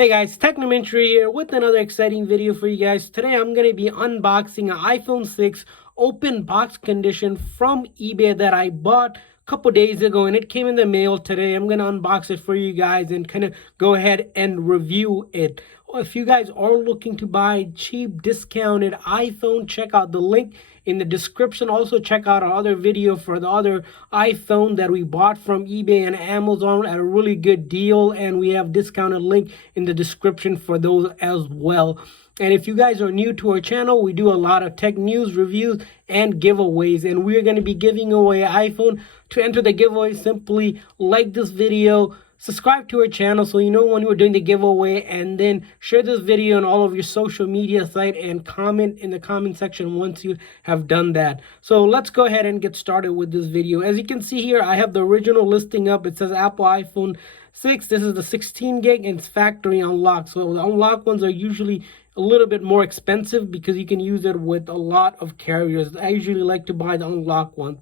Hey guys, Technomentary here with another exciting video for you guys. Today I'm going to be unboxing an iPhone 6 open box condition from eBay that I bought a couple days ago, and it came in the mail today. I'm going to unbox it for you guys and kind of go ahead and review it. If you guys are looking to buy cheap discounted iPhone, check out the link in the description. Also check out our other video for the other iPhone that we bought from eBay and Amazon at a really good deal, and we have discounted link in the description for those as well. And if you guys are new to our channel, we do a lot of tech news, reviews, and giveaways, and we're going to be giving away an iPhone. To enter the giveaway, simply like this video, subscribe to our channel so you know when we're doing the giveaway, and then share this video on all of your social media site and comment in the comment section once you have done that. So let's go ahead and get started with this video. As you can see here, I have the original listing up. It says Apple iPhone 6. This is the 16 gig and it's factory unlocked. So the unlocked ones are usually a little bit more expensive because you can use it with a lot of carriers. I usually like to buy the unlocked one.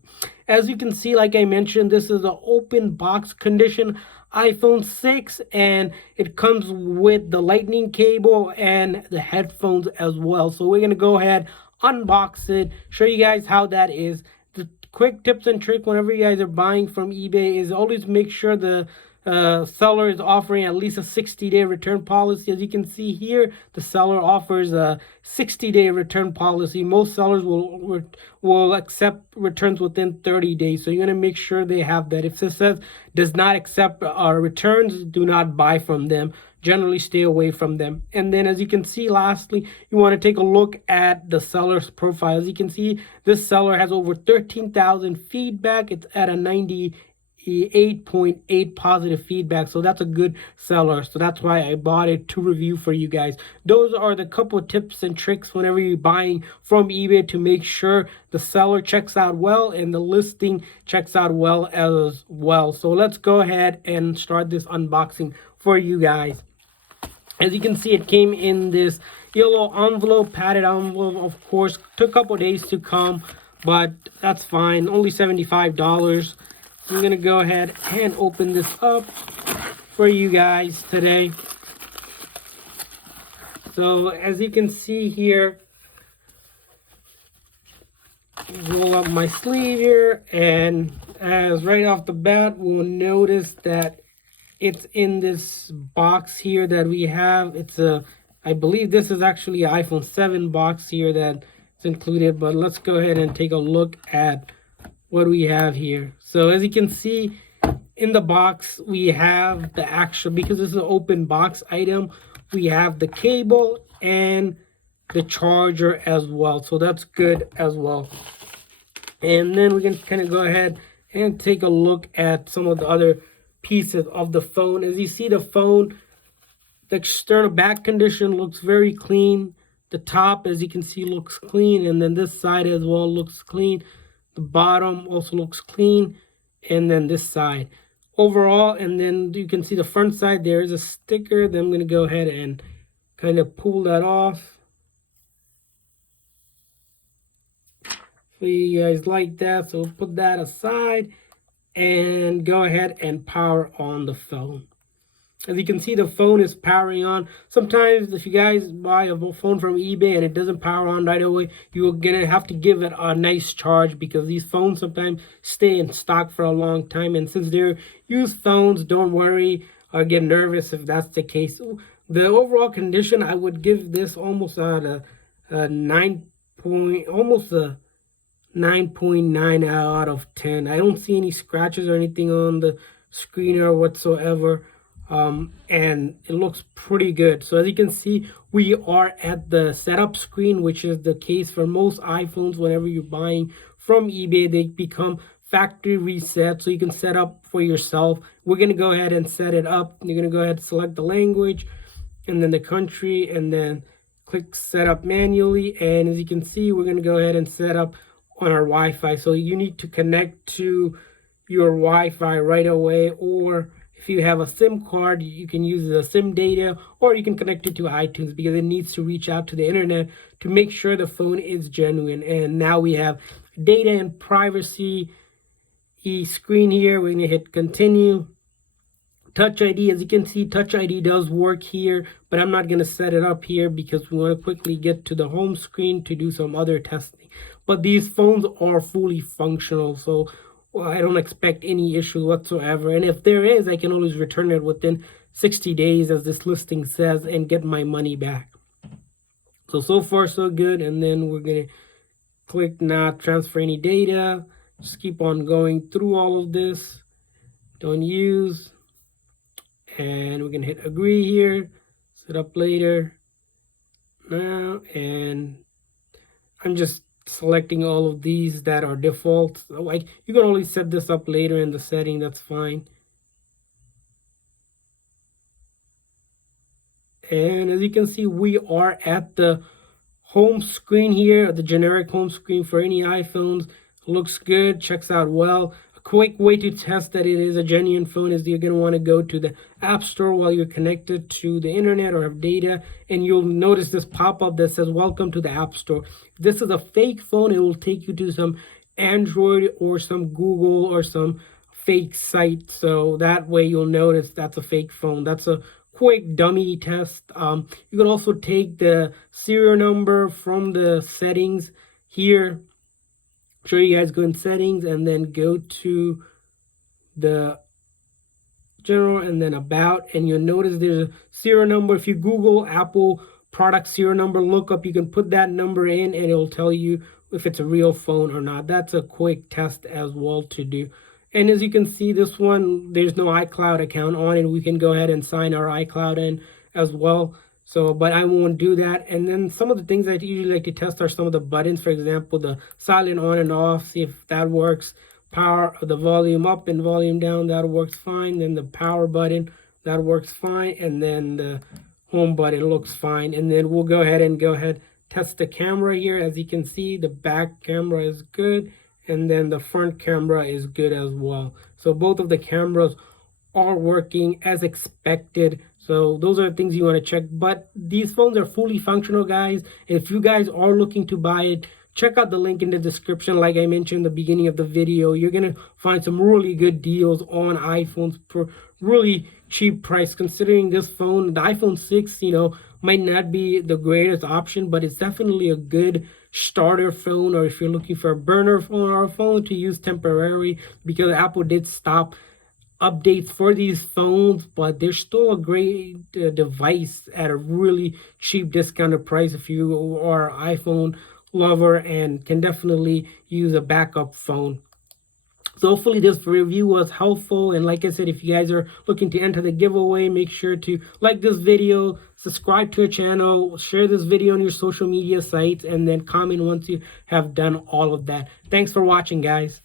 As you can see, like I mentioned, this is an open box condition iPhone 6, and it comes with the lightning cable and the headphones as well. So we're going to go ahead, unbox it, show you guys how that is. The quick tips and trick whenever you guys are buying from eBay is always make sure the seller is offering at least a 60-day return policy. As you can see here, the seller offers a 60-day return policy. Most sellers will accept returns within 30 days. So you're going to make sure they have that. If it says does not accept returns, do not buy from them. Generally stay away from them. And then as you can see, lastly, you want to take a look at the seller's profile. As you can see, this seller has over 13,000 feedback. It's at a 98.8 positive feedback, so that's a good seller. So that's why I bought it to review for you guys. Those are the couple of tips and tricks whenever you're buying from eBay to make sure the seller checks out well and the listing checks out well as well. So let's go ahead and start this unboxing for you guys. As you can see, it came in this yellow envelope, padded envelope. Of course, took a couple days to come, but that's fine. Only $75. I'm going to go ahead and open this up for you guys today. So as you can see here, roll up my sleeve here, and as right off the bat, we'll notice that it's in this box here that we have. It's I believe this is actually an iPhone 7 box here that's included, but let's go ahead and take a look at what we have here. So as you can see in the box, we have the actual, because this is an open box item, we have the cable and the charger as well. So that's good as well. And then we can kind of go ahead and take a look at some of the other pieces of the phone. As you see, the phone, the external back condition looks very clean. The top, as you can see, looks clean, and then this side as well looks clean. The bottom also looks clean, and then this side overall. And then you can see the front side, there is a sticker. Then I'm going to go ahead and kind of pull that off. So you guys like that, so we'll put that aside and go ahead and power on the phone. As you can see, the phone is powering on. Sometimes if you guys buy a phone from eBay and it doesn't power on right away, you're going to have to give it a nice charge, because these phones sometimes stay in stock for a long time. And since they're used phones, don't worry or get nervous if that's the case. The overall condition, I would give this almost a 9.9 out of 10. I don't see any scratches or anything on the screen or whatsoever. And it looks pretty good. So as you can see, we are at the setup screen, which is the case for most iPhones. Whenever you're buying from eBay, they become factory reset, so you can set up for yourself. We're going to go ahead and set it up. You're going to go ahead and select the language and then the country, and then click set up manually. And as you can see, we're going to go ahead and set up on our Wi-Fi. So you need to connect to your Wi-Fi right away, or if you have a SIM card, you can use the SIM data, or you can connect it to iTunes, because it needs to reach out to the internet to make sure the phone is genuine. And now we have data and privacy screen here. We're going to hit continue. Touch ID, as you can see, Touch ID does work here, but I'm not going to set it up here because we want to quickly get to the home screen to do some other testing. But these phones are fully functional, so I don't expect any issue whatsoever. And if there is, I can always return it within 60 days, as this listing says, and get my money back. So far so good. And then we're going to click not transfer any data. Just keep on going through all of this. Don't use. And we're going to hit agree here. Set up later. Now. And I'm just selecting all of these that are default. Like, you can always set this up later in the setting. That's fine. And as you can see, we are at the home screen here, the generic home screen for any iPhones. Looks good, checks out well. A quick way to test that it is a genuine phone is you're going to want to go to the App Store while you're connected to the internet or have data, and you'll notice this pop-up that says welcome to the App Store. If this is a fake phone, it will take you to some Android or some Google or some fake site, so that way you'll notice that's a fake phone. That's a quick dummy test. You can also take the serial number from the settings here. Show you guys, go in settings and then go to the general and then about, and you'll notice there's a serial number. If you Google Apple product serial number lookup, you can put that number in and it'll tell you if it's a real phone or not. That's a quick test as well to do. And as you can see, this one, there's no iCloud account on it. We can go ahead and sign our iCloud in as well. So, but I won't do that. And then some of the things I usually like to test are some of the buttons. For example, the silent on and off, see if that works. Power, the volume up and volume down, that works fine. Then the power button, that works fine. And then the home button looks fine. And then we'll go ahead test the camera here. As you can see, the back camera is good. And then the front camera is good as well. So both of the cameras are working as expected. So those are things you want to check. But these phones are fully functional, guys. If you guys are looking to buy it, check out the link in the description. Like I mentioned in the beginning of the video, you're going to find some really good deals on iPhones for really cheap price. Considering this phone, the iPhone 6, might not be the greatest option, but it's definitely a good starter phone, or if you're looking for a burner phone or a phone to use temporarily, because Apple did stop updates for these phones, but they're still a great device at a really cheap discounted price if you are an iPhone lover and can definitely use a backup phone. So hopefully this review was helpful, and like I said, if you guys are looking to enter the giveaway, make sure to like this video, subscribe to our channel, share this video on your social media sites, and then comment once you have done all of that. Thanks for watching, guys.